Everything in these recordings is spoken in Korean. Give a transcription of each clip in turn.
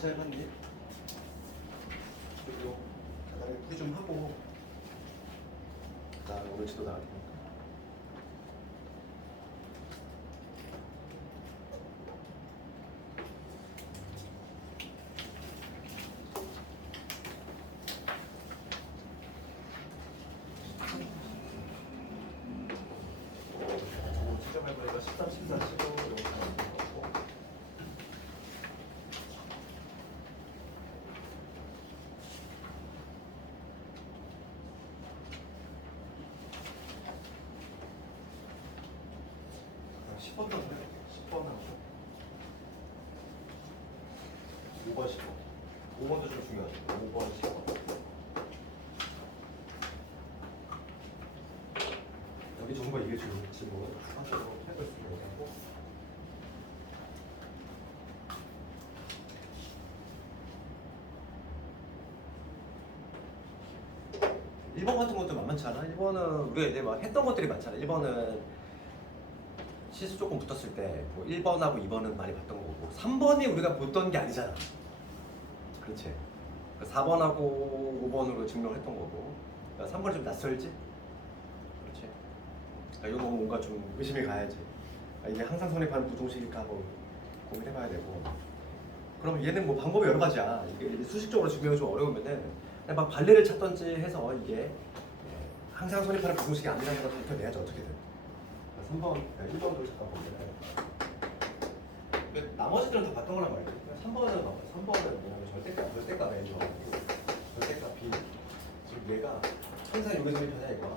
짧았니? 그리고 바닥에 풀이 좀 하고 그다음에 오늘 지도 나갈 테니까. 진짜 말 보니까 13, 14, 15 이렇게 나오는 것 같고. 그럼 10번도 안 돼요. 10번 하고 5번, 10번. 5번도 좀 중요하죠. 5번, 10번. 여기 전부 이게 지금 추가적으로 해볼 수 있는 거고. 1번 같은 것도 만만치 않아. 1번은 우리가 이제 막 했던 것들이 많잖아. 1번은 시수 조금 붙었을 때 뭐 1번하고 2번은 많이 봤던 거고 3번이 우리가 보던 게 아니잖아. 그렇지. 4번하고 5번으로 증명을 했던 거고 3번이 좀 낯설지? 그렇지. 이거 뭔가 좀 의심이 가야지. 이게 항상 선입하는 부동식일까 뭐 고민해봐야 되고. 그럼 얘는 뭐 방법이 여러 가지야. 이게 수식적으로 증명이 좀 어려우면은 그냥 막 발레를 찾던지 해서 이게 항상 선입하는 부동식이 아니라는 걸 밝혀내야지 어떻게든. 3번, 1번도 잠깐 보면은 나머지들은 다 봤던 거란 말이지. 3번은 봐봐. 3번은 뭐냐면 절대값 A죠. 절대값 B. 지금 얘가 항상 여기 선입하냐 이거야.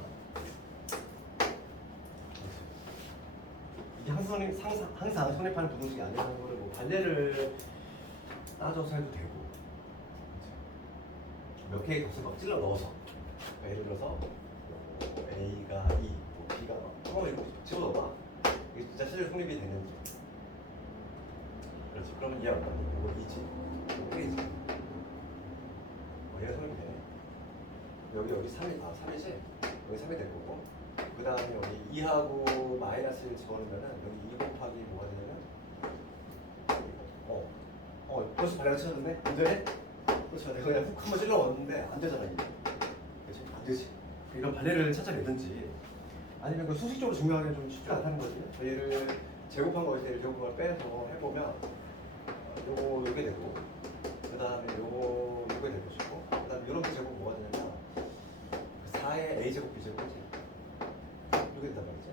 이게 항상 선입하는 부동식이 아니라는 거를 뭐 발레를 따져서 해도 되고 몇 개의 값을 막 찔러 넣어서 예를 들어서 A가 2, 뭐 B가 한번 이렇게 집어넣어봐. 이게 진짜 실제 성립이 되는지. 그렇지. 그러면 이해가 안 가는 거. 이거 2지. 이거 1이지. 얘가 성립이 되네. 여기 3이지? 여기 3이 될 거고. 그 다음에 여기 2하고 마이너스를 집어넣으면은 여기 2 곱하기 뭐가 되냐면 벌써 발레가 쳐졌네? 안 돼? 그렇죠. 내가 그냥 훅 한번 찔러 넣었는데 안 되잖아 이게. 그렇지? 안 되지. 이런 발레를 찾아내든지 아니면 그 수식적으로 증명하기가 좀 쉽지 않다는 거지. 얘를 제곱한 거에서 얘를 제곱한 걸 빼서 해보면 요게 되고 그 다음에 요게 될 것이고 그 다음에 요런 게 제곱 뭐가 되냐면 4의 a제곱 b제곱이지. 요게 된단 말이지.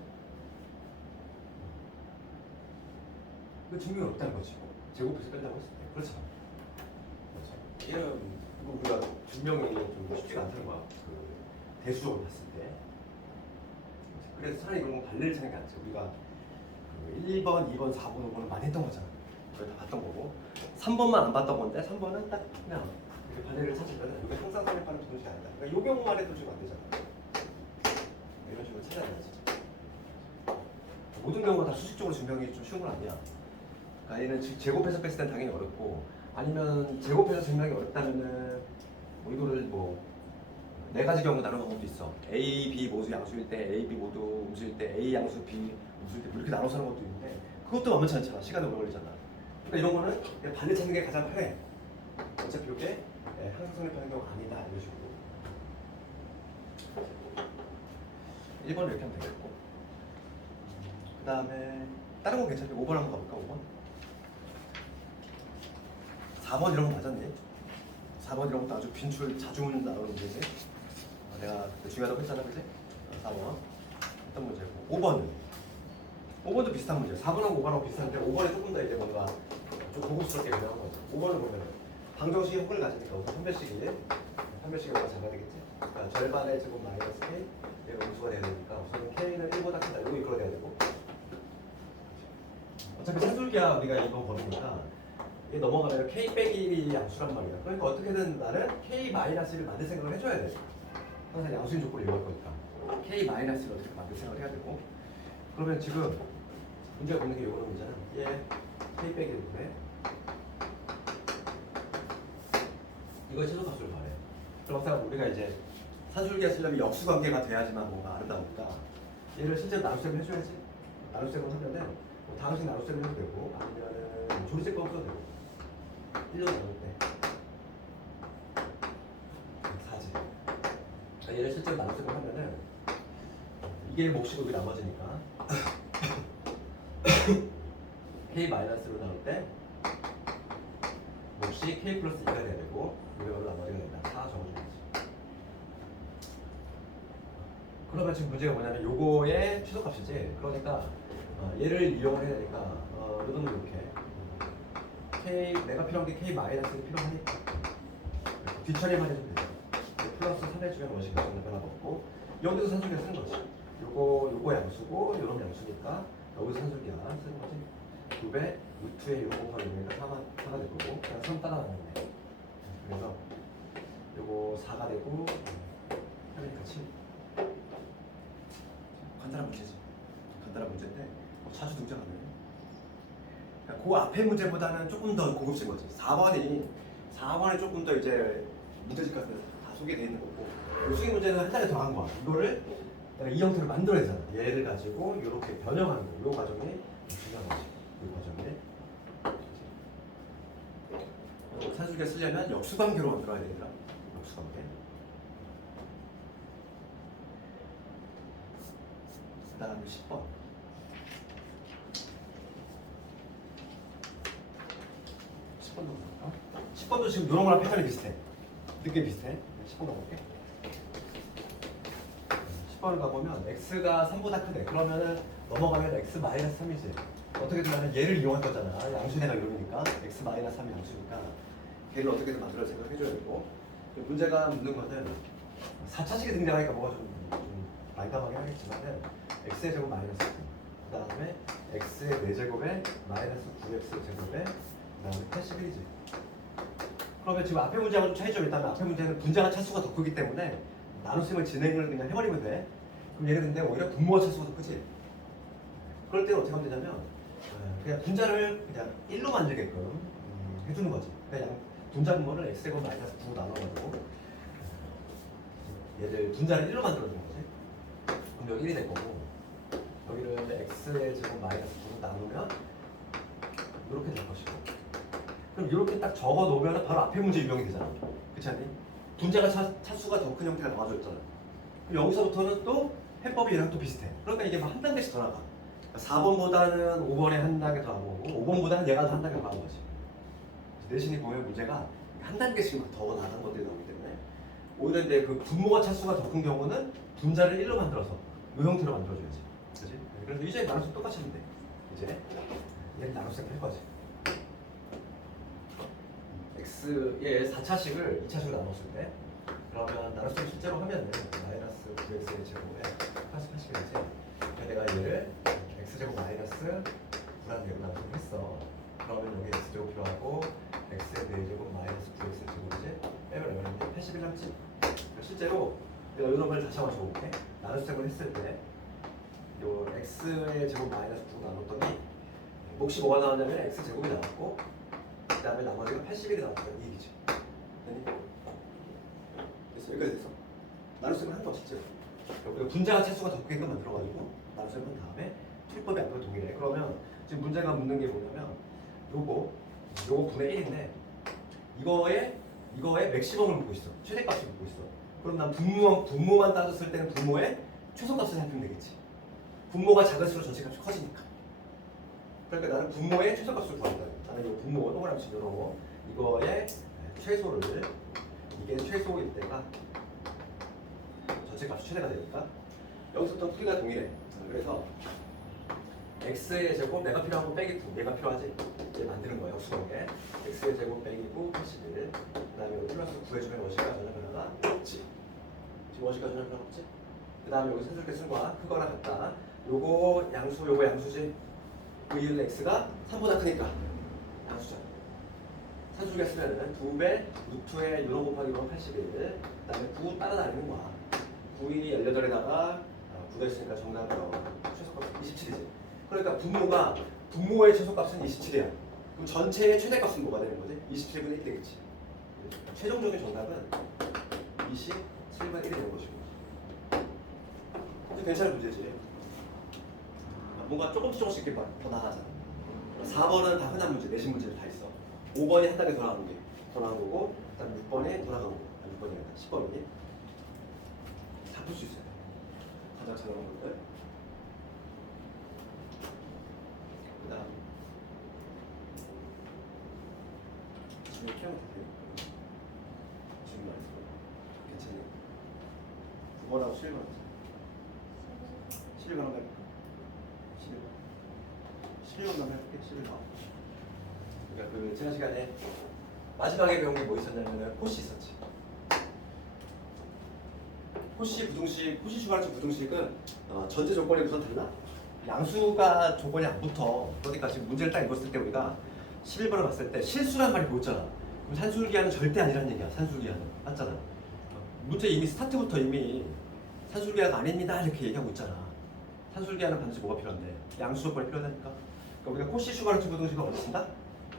그 증명이 없다는 거지. 제곱해서 뺀다고 했을 때. 그렇죠. 그렇죠. 얘는 우리가 증명이 좀 쉽지가 않다는 거야. 그 대수적으로 봤을 때. 그래서 차라리 이런 거 발레를 찾는 게 낫지. 우리가 1번, 2번, 4번, 5번은 많이 했던 거잖아. 그걸 다 봤던 거고 3번만 안 봤던 건데 3번은 딱 그냥 이렇게 발레를 찾으면 이게 항상 선입하는 부동식이 아니다. 그러니까 이 경우만 해도 지금 안 되잖아. 이런 식으로 찾아내야지. 모든 경우가 다 수식적으로 증명이 좀 쉬운 건 아니야. 그러니까 얘는 제곱해서 뺐을 땐 당연히 어렵고 아니면 제곱해서 증명이 어렵다면은 뭐 이거를 뭐 네 가지 경우 나누는 방법도 있어. A, B 모두 양수일 때, A, B 모두 음수일 때, A 양수, B 음수일 때 뭐 이렇게 나눠서 하는 것도 있는데 그것도 만만치 않잖아. 시간이 오래 걸리잖아. 그러니까 이런 거는 그냥 발레 찾는 게 가장 편해. 어차피 이게 항상 성립하는 경우가 아니다 이런 식으로. 1번을 이렇게 하면 되겠고 그 다음에 다른 건 괜찮지? 5번 한번 가볼까? 5번 4번 이런 거 맞았니? 4번 이런 것도 아주 빈출 자주 나오는 문제지. 내가 중요하다고 했잖아, 그지? 4번 했던 문제고 5번도 비슷한 문제야. 4번하고 5번하고 비슷한데 5번이 조금 더 이제 뭔가 좀 고급스럽게 그려한 거죠. 5번을 보면 방정식이 혼을 가지니까 우선 판별식을 우리가 잡아야 되겠지. 그러니까 절반의 제곱 마이너스 k 얘가 음수가 돼야 되니까 우선 k는 1보다 크다. 이거 이끌어야 되고 어차피 산술기야 우리가 이번 법이니까 이게 넘어가면 k 빼기 양수란 말이야. 그러니까 어떻게든 나는 k 마이너스를 만들 생각을 해줘야 돼. 항상 양수인 조건을 이용할 거니까 k 마이너스를 어떻게 만들 생각을 해야 되고 그러면 지금 문제가 보는 게 이거는 문제는 얘 k 빼기 1분에 이걸 최소값으로 말해. 그럼 항상 우리가 이제 산술기가 쓰려면 역수관계가 돼야지만 뭔가 아름다우니까 얘를 실제로 나눗셈을 해줘야지. 나눗셈을 하면은 뭐 다항식 나눗셈을 해도 되고 아니면은 조리제법 써도 되고 1로 나눌 때 4지. 얘를 실제로 나눠서 하면은 이게 몫이고 이게 나머지니까 k 마이너스로 나올 때 몫이 k 플러스 2가 돼야 되고 이거로 나머지가 된다. 4 적어주는 거지. 그러면 지금 문제가 뭐냐면 요거의 최소값이지. 그러니까 얘를 이용을 해야 되니까 요거는 이렇게 k 내가 필요한 게 k 마이너스가 필요하니까 뒤처리만 해주면 되죠. 플러스 3 해주면 원식 전혀 변화가 없고 여기서 산술기가 쓰는 거지. 요거 양수고 요런 양수니까 여기서 산술기야 쓰는 거지. 2배 루트에 요거 곱하기 0이니까 4가 될 거고 그냥 3 따라가는 거네. 그래서 요거 4가 되고 하니까 7. 간단한 문제지. 간단한 문제인데 자주 등장하네. 그러니까 그 앞에 문제보다는 조금 더 고급진 거지. 4번이 조금 더 이제 문제집 같은 데다 소개되어 있는 거고 요 수기 문제는 한 단계 더 한 거야. 이거를 내가 이 형태로 만들어야 되잖아. 얘를 가지고 이렇게 변형하는 거. 요 과정이 중요한 거지. 이 과정이 산술기를 쓰려면 역수관계로 만들어야 되더라. 역수관계. 그 다음에 10번. 10번도 볼까? 10번도 지금 이런 거랑 패턴이 비슷해. 느낌 비슷해. 10번 가볼게. 10번을 가보면 x가 3보다 크대. 그러면은 넘어가면 x 마이너스 3이지. 어떻게든 나는 얘를 이용할 거잖아. 양수대가 이러니까 x 마이너스 3이 양수니까 걔를 어떻게든 만들어 생각해줘야 되고 문제가 묻는 거는 4차식이 등장하니까 뭐가 좀 난감하게 하겠지만은 x의 제곱 마이너스 9, 그 다음에 x의 4제곱에 마이너스 9x 제곱에 그 다음에 81이지. 그러면 지금 앞에 문제하고 좀 차이점이 있다면 앞에 문제는 분자가 차수가 더 크기 때문에 나눗셈을 진행을 그냥 해버리면 돼. 그럼 얘는 근데 오히려 분모가 차수가 더 크지. 그럴 때는 어떻게 하면 되냐면 그냥 분자를 그냥 1로 만들게끔 해주는 거지. 그냥 분자 분모를 x제곱 마이너스 9로 나눠가지고 얘를 분자를 1로 만들어주는 거지. 그럼 여기 1이 될 거고 여기를 x의 제곱 마이너스 9로 나누면 이렇게 될 것이고 그럼 이렇게 딱 적어 놓으면 바로 앞에 문제 유형이 되잖아. 그렇지 않니? 분자가 차수가 더 큰 형태가 나와줬잖아. 그럼 여기서부터는 또 해법이 얘랑 또 비슷해. 그러니까 이게 한 단계씩 더 나가. 4번보다는 5번에 한 단계 더 나오고 5번보다는 얘가 더 한 단계 더 나온 거지. 내신이 보면 문제가 한 단계씩 더 나간 것들이 나오기 때문에 오히려 이제 그 분모가 차수가 더 큰 경우는 분자를 1로 만들어서 이 형태로 만들어줘야지. 그렇지? 그래서 이제 나눗셈 똑같이 하면 돼. 이제 얘는 나눗셈 할 거지. x의 4차식을 2차식으로 나눴을 때 그러면 나눗셈 실제로 하면은 마이너스 9x의 제곱에 80이지. 그러니까 내가 얘를 x제곱 마이너스 9라는 얘로 나눗셈을 했어. 그러면 여기 x제곱 필요하고 x의 4제곱 마이너스 9x의 제곱이지. 빼면 81 남지. 실제로 내가 이런 걸 다시 한번 적어볼게. 나눗셈을 했을 때 요 x의 제곱 마이너스 9 나눴더니 몫이 뭐가 나왔냐면 x제곱이 나왔고 그 다음에 나머지가 81이 나왔다. 이 얘기지. 됐어. 여기까지 됐어. 나눗셈을 한 거 실제로. 분자가 차수가 더 크게끔 만들어가지고 나눗셈을 한 다음에 풀법이 안 되면 동일해. 그러면 지금 문제가 묻는 게 뭐냐면 요거 분의 1인데 이거의 맥시멈을 묻고 있어. 최대값을 묻고 있어. 그럼 난 분모만 따졌을 때는 분모의 최소값을 살피면 되겠지. 분모가 작을수록 전체값이 커지니까. 그러니까 나는 분모의 최소값을 구한다. 나는 이 분모 동그라미 치는 거 이거의 최소를 이게 최소일 때가 전체값이 최대가 되니까 여기서부터 크기가 동일해. 그래서 x의 제곱 내가 필요한 건 빼기 2 얘가 필요하지. 이제 만드는 거예요. 수학에 x의 제곱 빼기 9 81 그다음에 플러스 9의 주변 원식과 전혀 변화가 없지. 지금 원식과 전혀 변화가 없지. 그다음에 여기 산술계 쓴 거와 크거나 같다. 요거 양수지. 그 이유는 x가 3보다 크니까 양수잖아. 산술계 쓰면은 2배 루트에 유로 곱하기 1 81 그다음에 9 따라다니는 거야. 9이 18에다가 9가 있으니까 정답은 최소값은 27이지. 그러니까 분모의 최소값은 27이야. 그럼 전체의 최대값은 뭐가 되는 거지? 27분의 1이 되겠지. 최종적인 정답은 27분의 1이 되는 것이고. 괜찮은 문제지. 뭔가 조금씩 이렇게 더 나가잖아. 4번은 다 흔한 문제, 내신 문제들 다 있어. 5번이 한 단계 돌아가는 게 돌아간 거고, 그다음 6번에 돌아간 거고, 6번이 아니라 10번이 다 풀 수 있어요. 가장 잘하는 것들. 그다음 지금 이렇게 하면 돼요. 지금 말해서 괜찮아요. 9번하고 11번 하자. 11번 한번 해볼까? 11번 한번 해볼게. 11번. 그러니까 그 지난 시간에 마지막에 배운 게 뭐 있었냐면은 포시 있었지. 포시 부등식, 포시 슈바르츠 부등식은 전제 조건이 우선 달라. 양수가 조건이 안 붙어. 그러니까 지금 문제를 딱 읽었을 때 우리가 11번을 봤을 때 실수란 말이 보였잖아. 그럼 산술기하는 절대 아니란 얘기야. 산술기하는 맞잖아. 문제 이미 스타트부터 이미 산술기하가 아닙니다 이렇게 얘기하고 있잖아. 산술기하는 반드시 뭐가 필요한데? 양수 조건이 필요하다니까. 그러니까 우리가 포시 슈바르츠 부등식을 어디 쓴다?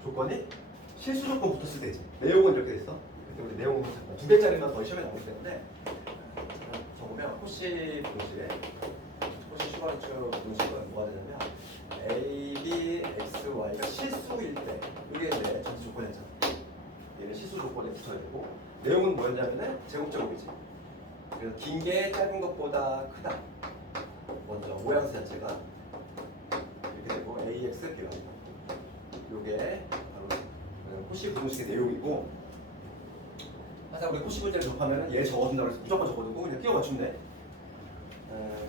조건이 실수 조건 붙었을 때지. 내용은 이렇게 됐어. 그때 우리 내용은 잠깐 2개짜리만 더 시험에 나오기 때문에 적으면 포시 부등식에 포시 슈바르츠 부등식은 뭐가 되냐면 A, B, X, Y가 실수일 때 이게 이제 전체 조건이잖아. 얘는 실수 조건에 붙어야 되고 내용은 뭐였냐면은 제곱제곱이지. 그래서 긴 게 짧은 것보다 크다. 먼저 모양새 자체가 이렇게 되고 AX, BY 요게 바로 포시 부등식의 내용이고 항상 우리 포시 문제를 접하면 얘 적어준다고 해서 무조건 적어두고 그냥 끼워 맞추면 돼.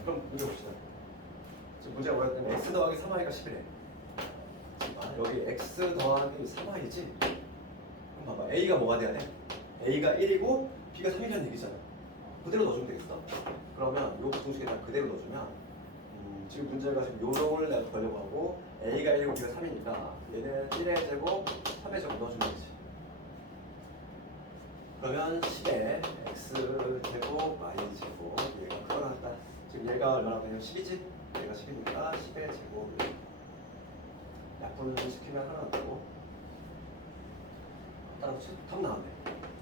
그럼 문제 봅시다. 지금 문제가 뭐였냐면 x 더하기 3y가 10이래. 여기 x 더하기 3y지? 그럼 봐봐. a가 뭐가 돼야 돼? a가 1이고 b가 3이라는 얘기잖아. 그대로 넣어주면 되겠어. 그러면 요 부등식에다 그대로 넣어주면 지금 문제가 지금 요놈을 내가 구하려고 하고 a가 1이고 b가 3이니까 얘는 1의 제곱, 3의 제곱 넣어주면 되지. 그러면 10에 x 제곱, y 제곱 얘가 그걸 한다. 지금 얘가 얼마나 되냐면 10이지? 얘가 10이니까 10의 제곱 약분을 시키면 하나 나고 따라서 답 나왔네.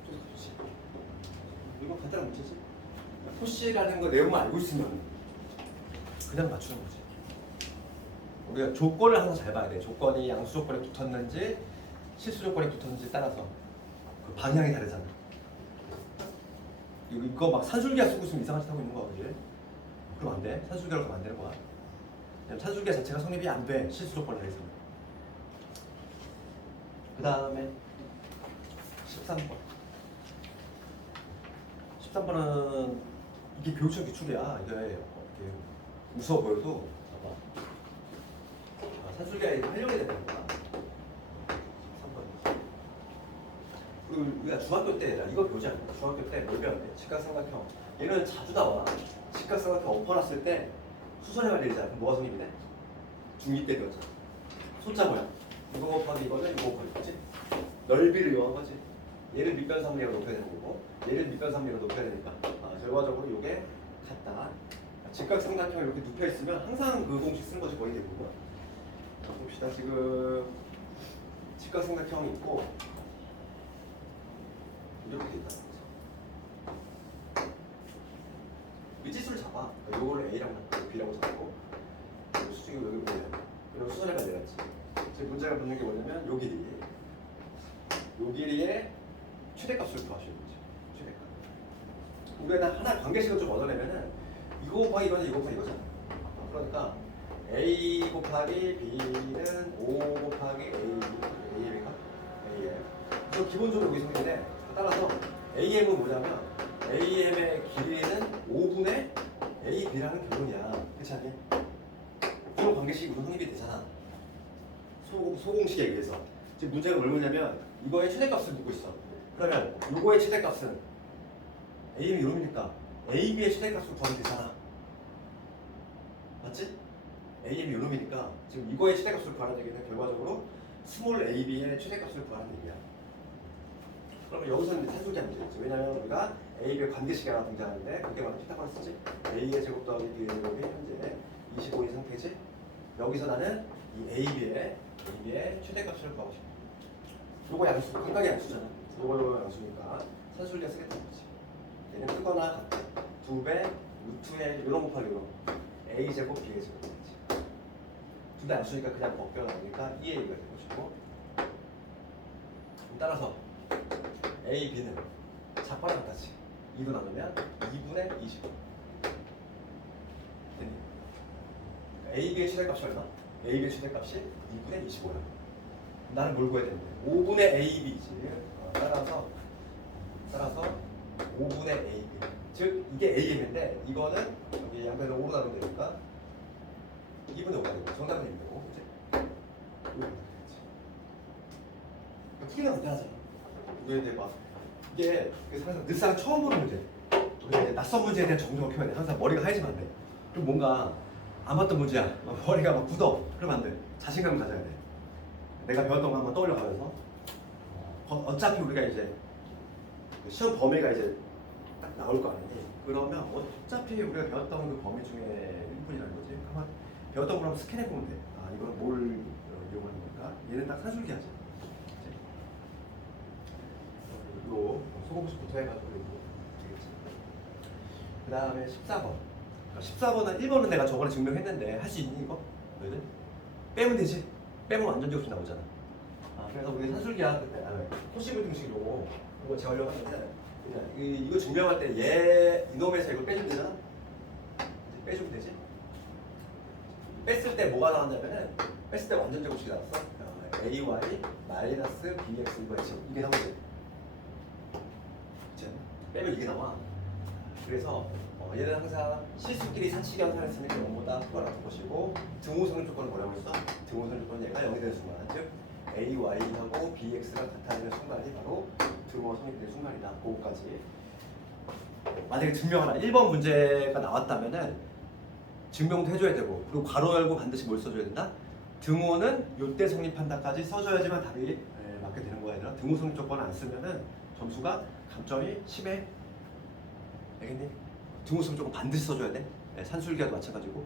좋지. 이거 간단한 문제지. 포시라는 거 내용만 알고 있으면 그냥 맞추는 거지. 우리가 조건을 항상 잘 봐야 돼. 조건이 양수 조건에 붙었는지 실수 조건에 붙었는지 따라서 그 방향이 다르잖아. 이거 막 산술기하 쓰고 있으면 이상한 짓 하고 있는 거야, 그지? 그럼 안 돼. 산술기하로 가면 안 되는 거야. 왜냐면 산술기하 자체가 성립이 안 돼. 실수 조건에 대해서는. 그 다음에 13번. 13번은 이게 교육적 기출이야. 이게 무서워 보여도 봐봐. 산술기하 활용이 되는 거야. 13번. 그리고 우리가 중학교 때 이거 배우지 않나? 중학교 때 뭘 배웠는데? 직각삼각형. 얘는 자주 나와. 직각삼각형 엎어놨을 때 수선해봐야 되잖아. 그럼 뭐가 성립이 돼? 중2 때 배웠잖아. 숫자 모양. 이거 곱하기 이거는 이거 곱하기 거지. 넓이를 이용한 거지. 얘를 밑변삼리로 높여야 되는 거고 얘를 밑변삼리로 높여야 되니까 결과적으로 이게 같다. 직각삼각형이 이렇게 눕혀있으면 항상 그 공식 쓰는 거지 거의 대부분. 자, 봅시다. 지금 직각삼각형이 있고 이렇게 돼 있다는 거죠. 미지수를 잡아. 그러니까 요거를 A라고 잡고 B라고 잡고 수직이 여기 보면 그리고 수선을 만들었지. 지금 문제가 붙는 게 뭐냐면 요 길이의 최대값을 구하시는 거죠. 최대값. 우리가 하나 관계식을 좀 얻어내면은 이거 곱하기 이거는 이거 곱하기 이거잖아. 그러니까 A 곱하기 B는 5 곱하기 AM인가? AM. 그래서 기본적으로 여기 성립인데 따라서 AM은 뭐냐면 AM의 길이는 5분의 AB라는 결론이야. 그렇지 않니? 이런 관계식이 우선 성립이 되잖아. 소공식에 의해서. 지금 문제가 뭘 묻냐면 이거의 최대값을 묻고 있어. 그러면 이거의 최대값은 AM이 이놈이니까 AB의 최대값을 구하면 되잖아. 맞지? AM이 이놈이니까 지금 이거의 최대값을 구하는 얘기는 결과적으로 스몰 AB의 최대값을 구하는 얘기야. 그러면 여기서는 산술기하 문제겠지. 왜냐면 우리가 AB의 관계식이 하나 등장하는데 그게 바로 피타고라스지. A의 제곱 더하기 B의 제곱이 현재 25인 상태지. 여기서 나는 이 AB의 최대값을 구하고 싶어. 요거 양수, 각각의 양수잖아. 요거 양수니까 산술기하 쓰겠다는 거지. 얘는 크거나 같다. 2배, 루트의 요런 곱하기 요런 A 제곱, B의 제곱 둘 다 양수니까 그냥 벗겨 나오니까 2A가 되고 싶고 따라서 A, B는 작거나 같았지. 2로 나누면 2분의 25. 됐니? A, B의 최대값이 얼마? A, B의 최대값이 2분의 25야. 나는 뭘 구해야 되는데? 5분의 A, B지. 따라서 5분의 A, B. 즉 이게 AM인데 이거는 여기 양변에서 5로 나누면 되니까 2분의 5가 되고 정답은 2분의 5. 그치? 풀이는 간단하잖아. 이게 막 이게 항상 늘상 처음 보는 문제. 이제 낯선 문제에 대한 정정을 표현해. 항상 머리가 하얘지면 안 돼. 그리고 뭔가 안 봤던 문제야. 막 머리가 막 굳어. 그러면 안 돼. 자신감을 가져야 돼. 내가 배웠던 거 한번 떠올려가면서 어차피 우리가 이제 시험 범위가 이제 딱 나올 거 아니니? 그러면 어차피 우리가 배웠던 그 범위 중에 일부분이라는 거지. 한번 배웠던 걸 한번 스캔해 보면 돼. 아 이거는 뭘 이용하는 건가? 얘는 딱 산술기하지. 로 소공식부터 해가지고 되겠지. 그 다음에 14번. 14번은 1번은 내가 저번에 증명했는데 할 수 있니 이거? 너희들? 빼면 되지. 빼면 완전 제곱식 나오잖아. 그래서 우리 산술기야 코시브 등식으로 이거 재활용 하는데 이거 증명할 때 얘 이놈에서 이걸 빼주면 되잖아. 빼주면 되지. 뺐을 때 뭐가 나왔냐면은 뺐을 때 완전 제곱식이 나왔어. AY 마이너스 BX 이거 이게 나오지. 빼면 이게 나와. 그래서 얘는 항상 실수끼리 산식이 항상했으니까 0보다 크거나 같은 것이고 등호성립 조건은 뭐라고 했어? 등호성립 조건은 얘가 0이 되는 순간 즉 AY하고 BX가 같아지는 순간이 바로 등호성립된 순간이다. 그거까지. 만약에 증명하나 1번 문제가 나왔다면은 증명도 해줘야 되고 그리고 괄호 열고 반드시 뭘 써줘야 된다? 등호는 요때 성립한다까지 써줘야지만 답이 맞게 되는 거야. 얘들아. 등호성립 조건을 안 쓰면은 점수가 감점이 심해. 알겠니? 등호성 조건 반드시 써줘야 돼. 산술기와도 마찬가지고.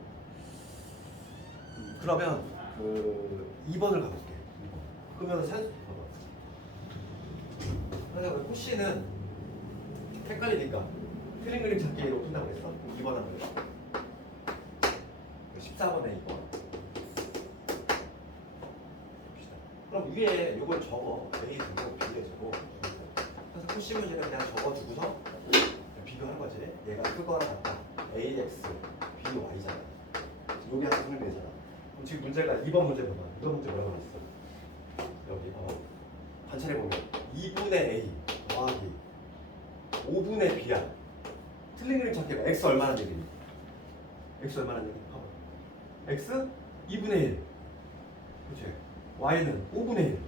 그러면 그 2번을 가볼게. 2번. 그러면 그래서 호씨는 헷갈리니까 틀린 그림 찾기로 푼다고 했어. 2번 하면 14번에 2번. 그럼 위에 이걸 적어. A 두고 B에 적어. 그래서 호씨 문제는 그냥 적어주고서 비교하는 거지. 얘가 크거나 같다. AX, BY잖아. 여기 하나 쓰면 되잖아. 그럼 지금 문제가 2번 문제 봐봐. 2번 문제 뭐라고 했어? 여기 관찰해보면 2분의 A 더하기 5분의 B야. 틀린 그림 찾기가 X 얼마나 얘기니? X 얼마나 얘기니? 봐봐. X 2분의 1. 그렇지? Y는 5분의 1.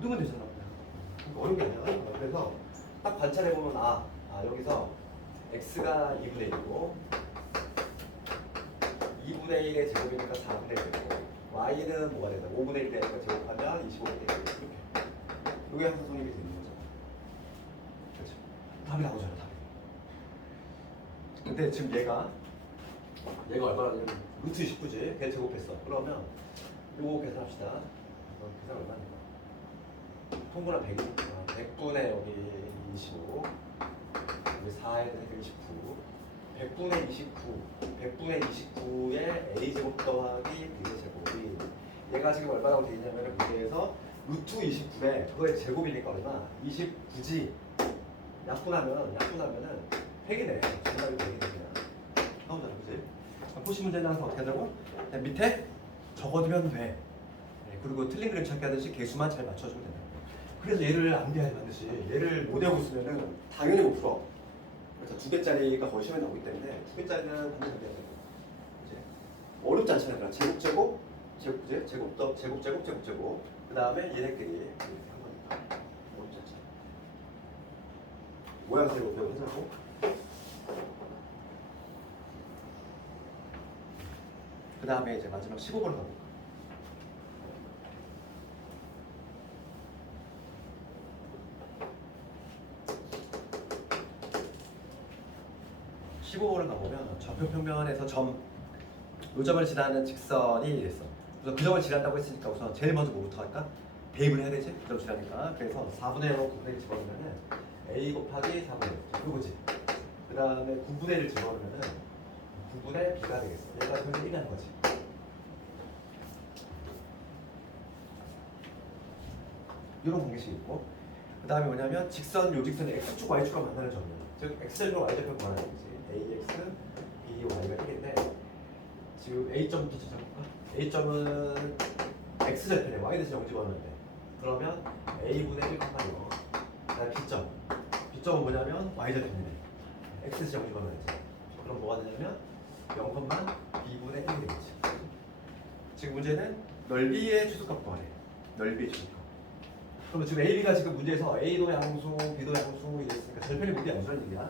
넣으면 되잖아. 그냥. 어려운 게 아니야. 그래서 딱 관찰해보면 여기서 X가 2분의 1이고 2분의 1의 제곱이니까 4분의 1이고 Y는 뭐가 된다? 5분의 1 되니까 제곱하면 25분의 1 이렇게. 이게 항상 성립이 되는 거죠. 그렇죠? 답이 나오잖아. 답이. 근데 지금 얘가 얼마냐면 루트 29지. 걔 제곱했어. 그러면 요거 계산합시다. 계산 얼마니까? 통분한 100분의 여기 25 여기 4에 대해서 29 100분의 29의 A제곱 더하기 B제곱이 얘가 지금 얼마라고 되어 있냐면 문제에서 루트 29에 그거의 제곱이니까 얼마? 29지. 약분하면은 100이네. 정답이 100이네 그냥. 나오잖아, 그지? 보시 문제는 항상 어떻게 하자고? 그냥 밑에 적어두면 돼. 그리고 틀린 그림 찾기 하듯이 개수만 잘 맞춰주면 된다. 그래서 얘를 안 배워야 반드시. 얘를 못 외우고 있으면은 당연히 못 풀어. 그래서 2개짜리가 거의 시험에 나오기 때문에 2개짜리는 반드시 배워야 되고. 이제 어렵지 않잖아요. 그러니까 제곱. 그 다음에 얘네끼리 이렇게 한 거니까 어렵지 않잖아. 모양새로 배우자고. 그 다음에 이제 마지막 15번을 가볼까. 15번을 가보면 좌표평면에서 요 점을 지나는 직선이 이랬어. 그래서 그 점을 지난다고 했으니까 우선 제일 먼저 뭐부터 할까? 대입을 해야 되지? 그 점 지나니까. 그래서 4분의 1로 9분의 1 집어넣으면 A 곱하기 4분의 1 그거지. 그 다음에 9분의 1을 집어넣으면 9분의 B가 되겠어. 얘가 그래서 1이 하는 거지. 이런 공식이 있고, 그 다음에 뭐냐면 직선, 요직선이 x축, y축과 만나는 점이야. 즉 x절과 y절편 구하는 거지. ax, by가 되겠네. 지금 a점 비춰 볼까? a점은 x절편에 y 대신 0 집어넣는데, 그러면 a분의 1,0. 그다음 b점, b점은 뭐냐면 y절편이네. x 대신 0 집어넣어야지. 그럼 뭐가 되냐면 0, b분의 1이 되겠지. 지금 문제는 넓이의 최소값 구하래. 넓이의 최소값. 그러면 지금 A, B가 지금 문제에서 A도 양수, B도 양수 이랬으니까 절편이 모두 양수라는 얘기야.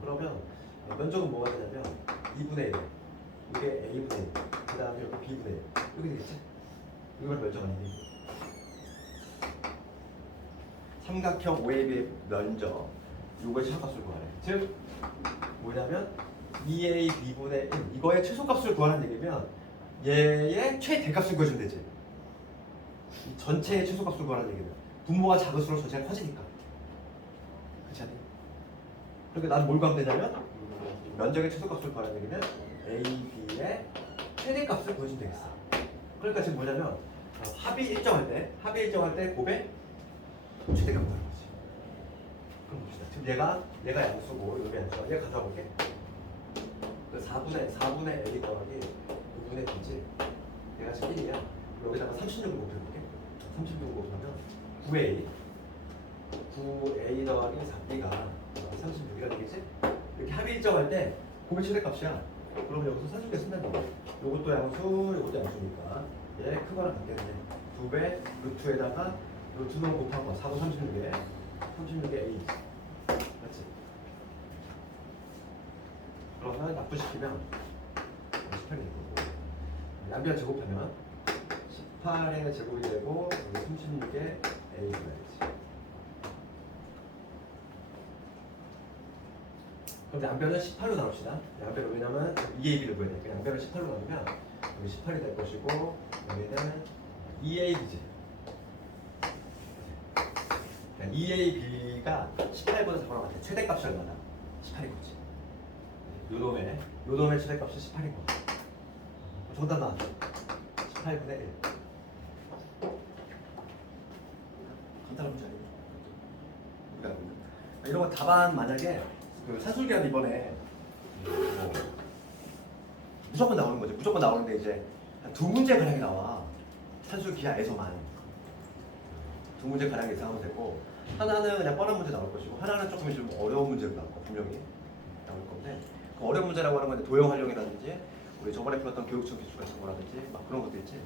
그러면 면적은 뭐가 되냐면 2분의 1. 이게 A분의 1. 그 다음에 여기 B분의 1. 이렇게 되겠지? 이걸 면적 아니니? 삼각형 OAB의 면적. 이거의 최소값을 구하래. 즉 뭐냐면 2A B분의 1. 이거의 최소값을 구하는 얘기면 얘의 최대값을 구해주면 되지. 이 전체의 최소값을 구하는 얘기는 분모가 작을수록 전체가 커지니까. 그렇지 않니? 그러니까 나는 뭘 구하면 되냐면 면적의 최소값을 구하는 얘기는 A, B의 최대값을 구해주면 되겠어. 그러니까 지금 뭐냐면 합이 일정할 때 곱의 최대값 구하는 거지. 그럼 봅시다. 지금 얘가 양수고 여기 양수야. 얘가 가져와 볼게. 4분의 A 더하기 6분의 B지. 얘가 지금 1이야. 여기다가 36을 곱해볼게. 36을 곱하면 9A 9A 더하기 4B가 36이가 되겠지? 이렇게 합이 일정할 때 곱의 최대값이야. 그럼 여기서 사줄게 쓴다는 거야. 요것도 양수, 요것도 양수니까 얘 크거나 같겠네. 2배 루트에다가 루트는 곱하고 4분 36에 36에 A 맞지? 그러면 납부시키면 18이 되고 양변 제곱하면 18의 제곱이 되고 36의 A가 되지. 그럼 양변을 18로 나눕시다. 양변을 왜냐면 2AB를 구해야 되니까 양변을 18로 나누면 여기 18이 될 것이고 여기는 2AB지. 2AB가 18보다 작거나 같아. 최대값이 얼마나? 18인 거지. 요놈의 최대값이 18인 거야. 정답 나왔죠? 18분의 1. 간단한 문제 아니에요? 이런 거 답안 만약에 그 산술기한 이번에 뭐 무조건 나오는 거지. 무조건 나오는데 이제 한 2문제 가량이 나와. 산술기하에서만 2문제 가량 예상하면 되고, 하나는 그냥 뻔한 문제 나올 것이고 하나는 조금 좀 어려운 문제가 나올 거 분명히 나올 건데, 그 어려운 문제라고 하는 건데 도형 활용이라든지 우리 저번에 풀었던 교육청 기술 같은 거라든지 막 그런 것도 있지.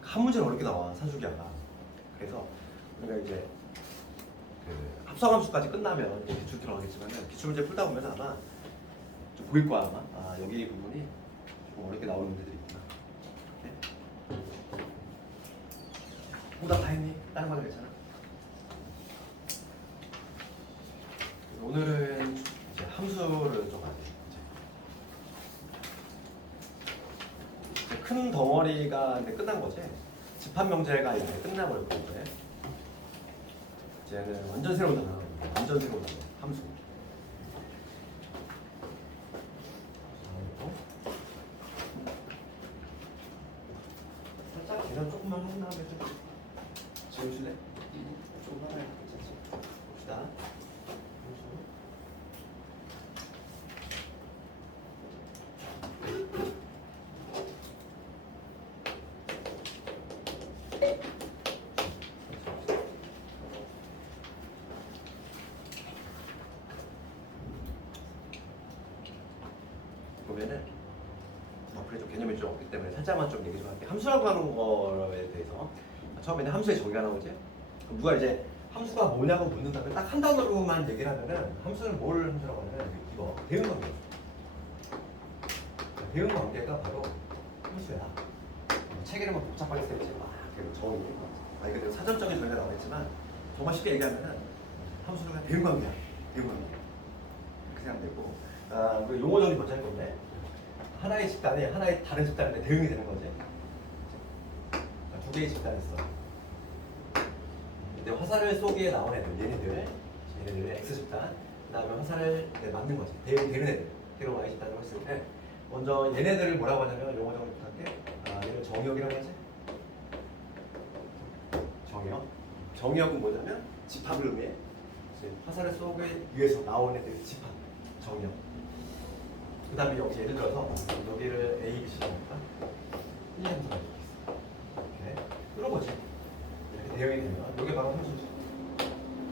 한 문제는 어렵게 나와 산술기하가. 그래서 우리가 이제 그 합성함수까지 끝나면 기출 들어가겠지만 기출 문제 풀다 보면 아마 좀 보일 거야. 아마 여기 부분이 조금 어렵게 나오는 문제들이 있구나. 네? 오답 다 했니? 다른 거는 괜찮아? 오늘은 이제 함수를 좀 하지. 이제 큰 덩어리가 이제 끝난 거지. 집합 명제가 이제 끝나버렸고 이제. 이제는 완전 새로운 단어, 완전 새로운 단어, 함수. 살짝 계산 조금만 하고 나면 좀 지워줄래? 조금 하나요, 괜찮지? 봅시다. 함수. 보면은 그래 좀 개념이 좀 없기 때문에 살짝만 좀 얘기 좀 할게. 함수라고 하는 거에 대해서 처음에는 함수의 정의가 나오지. 그럼 누가 이제 함수가 뭐냐고 묻는다면 딱 한 단어로만 얘기를 하면은 함수는 뭘 함수라고 하냐면 이거 대응관계. 대응관계가 바로 함수야. 책에는 막 복잡하게 쓰였지 막 정의. 아니 근데 사전적인 정의가 나와있지만 정말 쉽게 얘기하면은 함수는 그냥 대응관계야. 대응관계. 그렇게 생각되고. 그 용어 정리 먼저 할 건데, 하나의 집단이 하나의 다른 집단한테 대응이 되는 거지. 두 개의 집단이 있어. 근데 화살을 쏘기에 나온 애들, 얘네들 X 집단. 그 다음에 화살을 맞는 거지. 대응이 되는 애들. 대응 Y 집단으로 했을 때, 먼저 얘네들을 뭐라고 하냐면 용어 정리 부탁해. 얘를 정의역이라고 하지. 정역. 정역은 뭐냐면 집합을 의미해. 화살의 속에 위에서 나온 애들이 집합. 정역. 그 다음에 여기 예를 들어서 여기를 A, B, C라고 할까? 1, 2, 3, 4 이렇게 끌어보지. 이렇게 대응이 되면 이게 바로 함수지.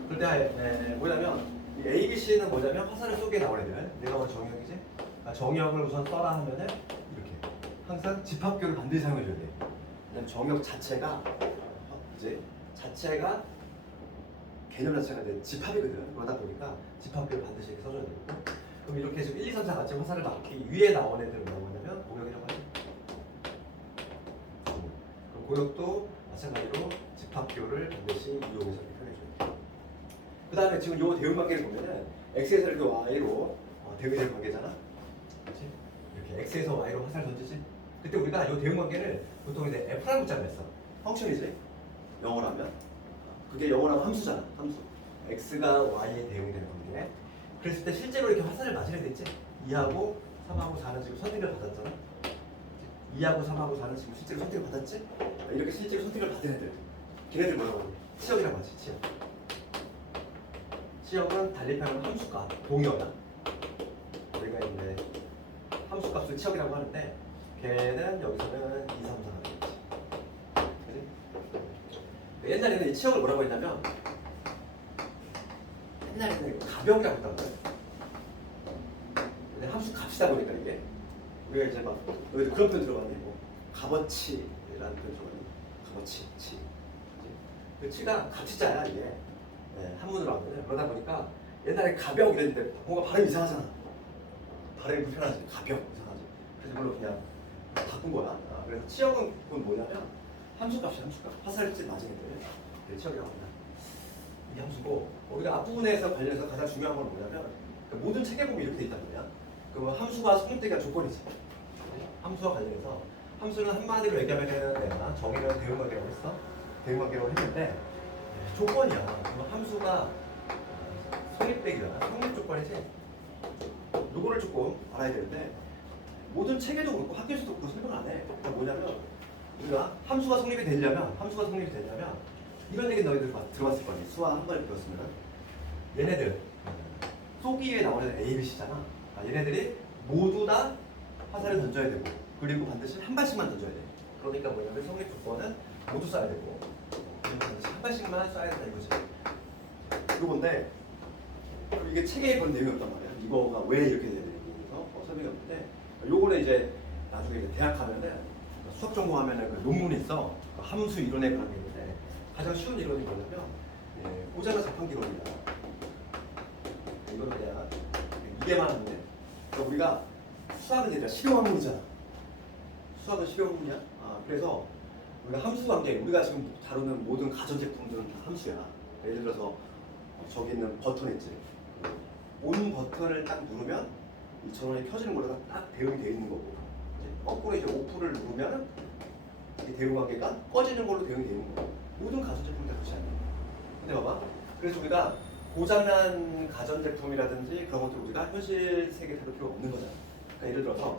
그럴 때 뭐냐면 이 A, B, C는 뭐냐면 화살의 속에 나온 애들. 내가 뭐 정역이지? 그러니까 정역을 우선 써라 하면은 이렇게 항상 집합교를 반드시 사용해줘야 돼. 왜냐면 정역 자체가 이제 개념 자체가 이제 집합이거든. 그러다 보니까 집합교를 반드시 이렇게 써줘야 되고. 그럼 이렇게 지금 1, 2, 3, 4 같이 화살을 맞기 위에 나온 애들은 뭐냐면 고역이라고 하죠. 그럼 고역도 마찬가지로 집합교를 반드시 이용해서 표현해줘야 돼요. 그 다음에 지금 요 대응 관계를 보면은 x에서 이렇게 y로 대응이 되는 관계잖아. 그렇지? 이렇게 x에서 y로 화살 던지지. 그때 우리가 요 대응 관계를 보통 이제 f라는 문자를 냈어. 펑션이지. 영어로 하면 그게 영어로 하면 함수잖아. 함수. x가 y에 대응이 되는 관계. 그랬을 때 실제로 이렇게 화살을 맞으려 됐지. 2하고 3하고 4는 지금 선택을 받았잖아. 2하고 3하고 4는 지금 실제로 선택을 받았지. 이렇게 실제로 선택을 받은 애들. 걔네들 뭐라고 하지? 치역이라고 하지. 치역. 치역은 달리평은 함수가 동의어야. 우리가 이제 함수값을 치역이라고 하는데 걔는 여기서는 2, 3, 4가 되겠지. 그치? 옛날에는 이 치역을 뭐라고 했냐면 옛날에는 가벼움이라고 했단 말이야. 근데 함수 값이다 보니까 이게 우리가 이제 막 여기도 그런 표현 들어가네. 뭐 값어치라는 표현 들어가네. 값어치, 치. 그 치가 값이자야 이게. 한문으로 하면 그러다 보니까 옛날에 가벼움 이랬는데 뭔가 발음이 이상하잖아. 발음이 불편하지. 가벼움 이상하지. 그래서 이걸로 그냥 바꾼 거야. 그래서 치역은 그건 뭐냐면 함수값이 함수값. 화살질 맞은 애들 치역이라고 합니다. 이 함수고 우리가 앞부분에서 관련해서 가장 중요한 건 뭐냐면 그 모든 책에 보면 이렇게 돼 있단 말이야. 그러면 함수가 성립되기가 조건이지. 함수와 관련해서 함수는 한마디로 얘기하면 내가 정의는 대응관계라고 했어. 대응관계라고 했는데 조건이야. 그러면 함수가 성립되기가 성립 조건이지. 요거를 조금 알아야 되는데 모든 책에도 그렇고 학교에서도 그렇고 설명 안 해. 그러니까 뭐냐면 우리가 함수가 성립이 되려면 이런 얘기 너희들 들어봤을 거 아니야. 수학 한 번에 배웠으면 얘네들 속이에 나오는 A, B, C잖아. 얘네들이 모두 다 화살을 던져야 되고 그리고 반드시 한 발씩만 던져야 돼. 그러니까 뭐냐면 성립 조건은 모두 쏴야 되고 반드시 한 발씩만 쏴야 된다 이거지. 이건데 이게 책에 그런 내용이 없단 말이야. 이거가 왜 이렇게 되는지 설명이 없는데 요거는 이제 나중에 이제 대학 가면은 수학 전공하면은 그 논문이 있어. 그 함수 이론에 관한 게 있는데 가장 쉬운 이론이 뭐냐면 고자나 자판기론이야. 이거는 그냥 이해만 하는데 그러니까 우리가 수학은 이제 실용학문이잖아. 수학은 실용학문이야. 그래서 우리가 함수 관계, 우리가 지금 다루는 모든 가전제품들은 다 함수야. 예를 들어서 저기 있는 버튼 있지. 온 버튼을 딱 누르면 이 전원이 켜지는 거랑 딱 대응이 되어 있는 거고 이제 거꾸로 이제 오프를 누르면 이 대응 관계가 꺼지는 걸로 대응이 되어 있는 거고 모든 가전제품이 다 그렇지 않냐. 근데 봐봐. 그래서 우리가 고장난 가전제품이라든지 그런 것들 우리가 현실 세계에 다룰 필요가 없는 거잖아. 그러니까 예를 들어서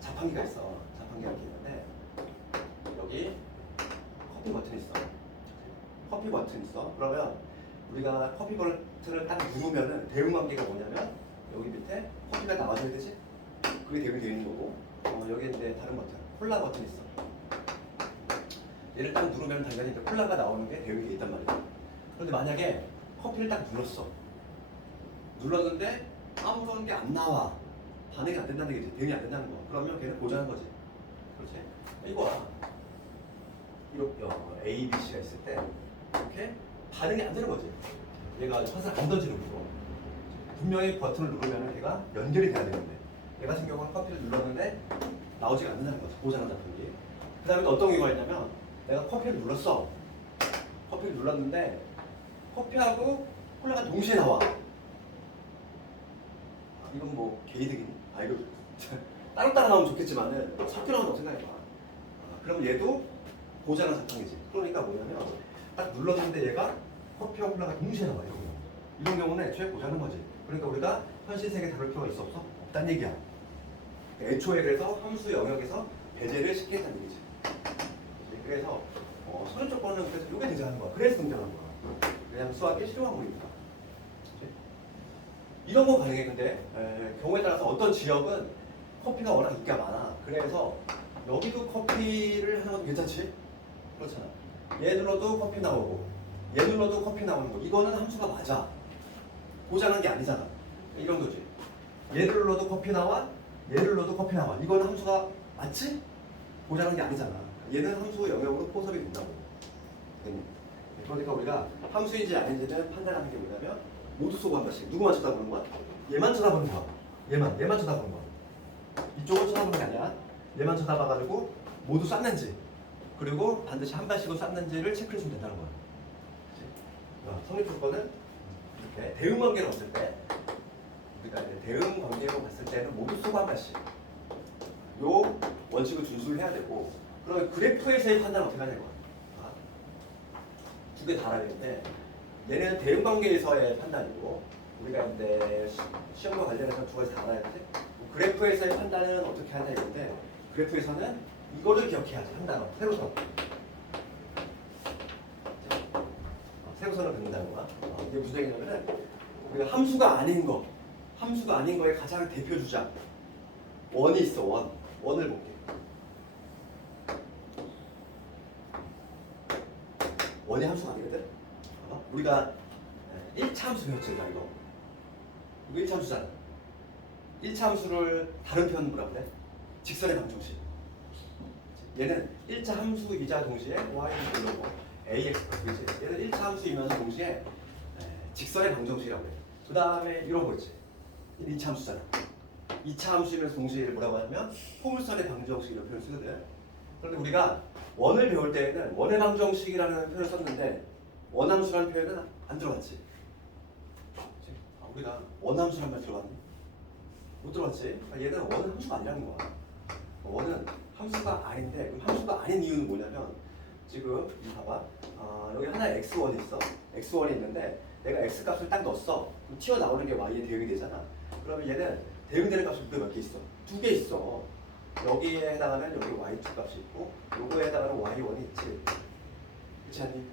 자판기가 있어. 자판기가 있는데 여기 커피 버튼이 있어. 커피 버튼이 있어. 그러면 우리가 커피 버튼을 딱 누르면은 대응 관계가 뭐냐면 여기 밑에 커피가 나와줘야 되지? 그게 대응이 되어 있는 거고 여기 이제 다른 버튼, 콜라 버튼이 있어. 얘를 딱 누르면 당연히 이제 콜라가 나오는 게 대응이 되어 있단 말이야. 그런데 만약에 커피를 딱 눌렀는데 아무런 게 안 나와. 반응이 안 된다는 게 이제 대응이 안 된다는 거. 그러면 걔는 고장한 거지. 그렇지? 이거야. 이렇게 A, B, C가 있을 때 이렇게 반응이 안 되는 거지. 얘가 화살 안 던지는 거고. 분명히 버튼을 누르면 걔가 연결이 돼야 되는데 얘 같은 경우는 커피를 눌렀는데 나오지가 않는다는 거지. 고장한 작품이. 그 다음에 어떤 경우가 있냐면 내가 커피를 눌렀어. 커피를 눌렀는데 커피하고 콜라가 동시에 나와. 이건 뭐 개이득이니? 이거 따로따로 나오면 좋겠지만은 섞여 나오면 생각해봐. 그럼 얘도 고장난 작품이지. 그러니까 뭐냐면 딱 눌렀는데 얘가 커피와 콜라가 동시에 나와. 이런 경우는 애초에 고장난 거지. 그러니까 우리가 현실 세계에 다룰 필요가 있어 없어? 없단 얘기야. 애초에 그래서 함수 영역에서 배제를 시키겠다는 얘기지. 그래서 선행 조건은 그래서 이게 등장하는 거야. 그래서 등장하는 거야. 왜냐면 수학의 실용항목이니까. 이런 건 가능해. 근데 경우에 따라서 어떤 지역은 커피가 워낙 인기가 많아. 그래서 여기도 커피를 하는 건 괜찮지? 그렇잖아. 얘 눌러도 커피 나오고 얘 눌러도 커피 나오는 거. 이거는 함수가 맞아. 고장난 게 아니잖아. 이런 거지. 얘를 눌러도 커피 나와. 얘를 눌러도 커피 나와. 이거는 함수가 맞지? 고장난 게 아니잖아. 얘는 함수 영역으로 포섭이 된다고. 그러니까 우리가 함수인지 아닌지는 판단하는 게 뭐냐면 모두 쏘고 한 번씩. 누구만 쳐다보는 거야? 얘만 쳐다보는 거야. 얘만 쳐다보는 거야. 이쪽을 쳐다보는 게 아니야. 얘만 쳐다봐가지고 모두 쐈는지 그리고 반드시 한 발씩으로 쐈는지를 체크해 주면 된다는 거야. 성립 조건은 이렇게 대응 관계를 봤을 때 우리가 이제 대응 관계로 봤을 때는 모두 쏘고 한 발씩 요 원칙을 준수를 해야 되고 그러면 그래프에서의 판단은 어떻게 하냐는 거야. 두 개 다 알아야 되는데 얘는 대응 관계에서의 판단이고 우리가 이제 시험과 관련해서 두 가지 다 알아야 되는데 그래프에서의 판단은 어떻게 하냐 이건데 그래프에서는 이거를 기억해야지. 한 단어 세로선. 세로선을 긋는다는 거야. 이게 무슨 얘기냐면은 우리가 함수가 아닌 거의 가장 대표 주장 원이 있어. 원을 볼게. 원이 함수가 아니거든. 우리가 1차 함수 배웠지. 이거 1차 함수잖아. 1차 함수를 다른 표현은 뭐라고 그래? 직선의 방정식. 얘는 1차 함수이자 동시에 y는 불러고 ax 그렇지. 얘는 1차 함수이면서 동시에 직선의 방정식이라고 해. 그 다음에 이런 거 있지. 2차 함수잖아. 2차 함수이면서 동시에 뭐라고 하냐면 포물선의 방정식이라는 표현을 쓰거든. 그런데 우리가 원을 배울 때에는 원의 방정식이라는 표현을 썼는데 원함수라는 표현은 안 들어갔지. 우리가 원함수란 말 들어갔니? 못 들어갔지. 얘는 원은 함수가 아니라는 거야. 원은 함수가 아닌데 그럼 함수가 아닌 이유는 뭐냐면 지금 봐봐. 여기 하나에 x1이 있어. x1이 있는데 내가 x 값을 딱 넣었어. 그럼 튀어나오는 게 y에 대응이 되잖아. 그러면 얘는 대응되는 값이 몇 개 있어? 2개 있어. 여기에 해당하면 여기 y2 값이 있고 요거에 해당하는 y1이 있지. 그렇지 않니?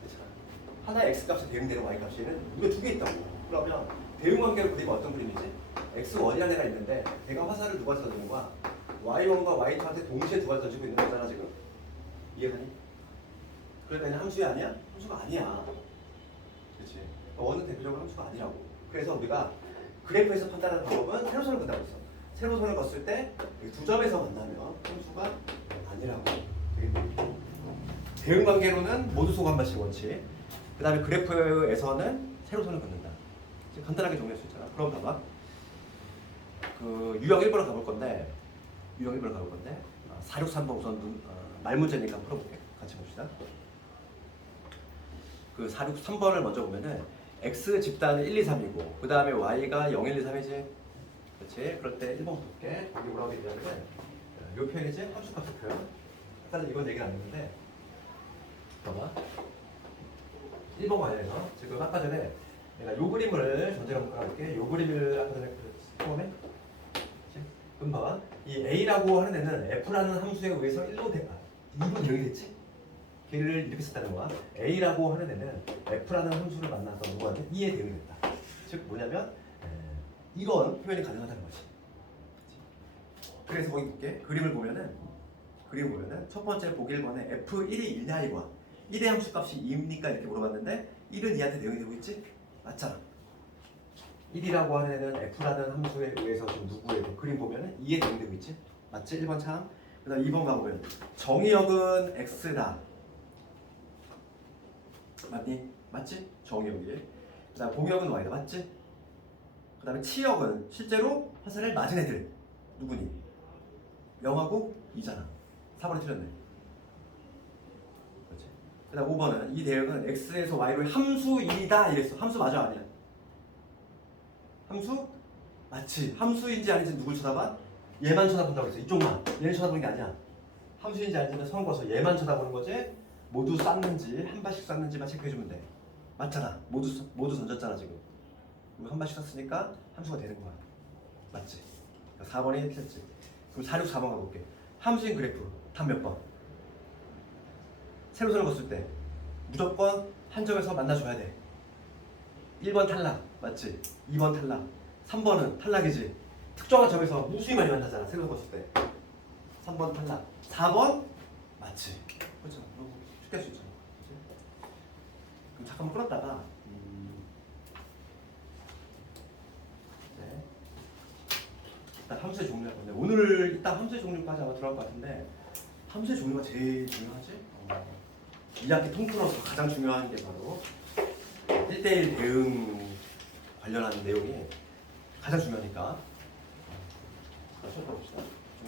그렇잖아. 하나의 x 값에 대응되는 y 값에는 이거 2개 있다고. 그러면 대응 관계를 그리면 어떤 그림이지? x1이라는 애가 있는데 내가 화살을 누가 던지는 거야? y1과 y2한테 동시에 두 가지 던지고 있는 거잖아 지금. 이해가니? 그러니까 그냥 함수야 아니야? 함수가 아니야. 그렇지. 원은 대표적으로 함수가 아니라고. 그래서 우리가 그래프에서 판단하는 방법은 세로선을 긋다고 했어. 세로선을 걷을 때 두 점에서 만나면 함수가 아니라고. 대응 관계로는 모두 쏘고 한 발씩 원칙. 그 다음에 그래프에서는 세로선을 긋는다. 간단하게 정리할 수 있잖아. 그럼 봐봐. 그 유형 1번을 가볼 건데 463번 우선 말문제니까 풀어볼게. 같이 봅시다. 그 463번을 먼저 보면은 x 집단은 1, 2, 3이고 그 다음에 y가 0, 1, 2, 3이지. 그렇지? 그럴 때 1번 볼게. 거기 뭐라고 얘기하냐면 요 표현이지? 함수값의 표현. 아까는 이건 얘기를 안 했는데 봐봐. 1번 관련해서 지금 아까 전에 내가 요 그림을 전제로 한번 깔아볼게. 요 그림을 아까 전에 처음에 그럼 봐봐. 이 a라고 하는 애는 f라는 함수에 의해서 2로 대응이 됐지? 걔를 이렇게 썼다는 거야. a라고 하는 애는 f라는 함수를 만나서 누구한테 2에 대응이 됐다. 즉 뭐냐면 이런 표현이 가능하다는 거지. 그래서 거기 볼게. 그림을 보면은 첫 번째 보기 1번에 f1이 1냐 이거야. 1의 함수값이 2입니까? 이렇게 물어봤는데 1은 2한테 대응이 되고 있지? 맞잖아. 1이라고 하는 애는 f라는 함수에 의해서 지금 누구에 그림 보면은 2에 대응되고 있지? 맞지? 1번 참. 그 다음 2번 가보면 정의역은 x다. 맞니? 맞지? 정의역이. 그 다음 공역은 y다. 맞지? 그 다음에 치역은 실제로 화살을 맞은 애들 누구니? 0하고 2잖아. 4번이 틀렸네. 그렇지? 그 다음 5번은 이 대응은 x에서 y로 함수 1이다 이랬어. 함수 맞아 아니야? 함수? 맞지. 함수인지 아닌지 누굴 쳐다봐? 얘만 쳐다본다고 했어. 이쪽만. 얘는 쳐다보는 게 아니야. 함수인지 아닌지는 선 거서 얘만 쳐다보는 거지. 모두 쐈는지 한 발씩 쐈는지만 체크해주면 돼. 맞잖아. 모두 던졌잖아 지금. 한 발씩 쐈으니까 함수가 되는 거야. 맞지? 4번이 틀렸지. 그럼 4, 6, 4번 가볼게. 함수인 그래프 답 몇 번? 세로선을 걷을 때 무조건 한 점에서 만나줘야 돼. 1번 탈락 맞지? 2번 탈락 3번은 탈락이지. 특정한 점에서 무수히 많이 만나잖아 세로선 걷을 때. 3번 탈락 4번 맞지? 그렇죠. 너무 쉽게 할 수 있잖아. 그치? 그럼 잠깐만 끌었다가 네. 일단 함수의 종류할 건데 오늘 일단 함수의 종류까지 아마 들어갈 것 같은데 함수의 종류가 제일 중요하지? 이 학기 통틀어서 가장 중요한 게 바로 1대1 대응 관련한 내용이 가장 중요하니까. 자, 수업 해봅시다.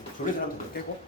좀 졸린 사람들 좀 깨고.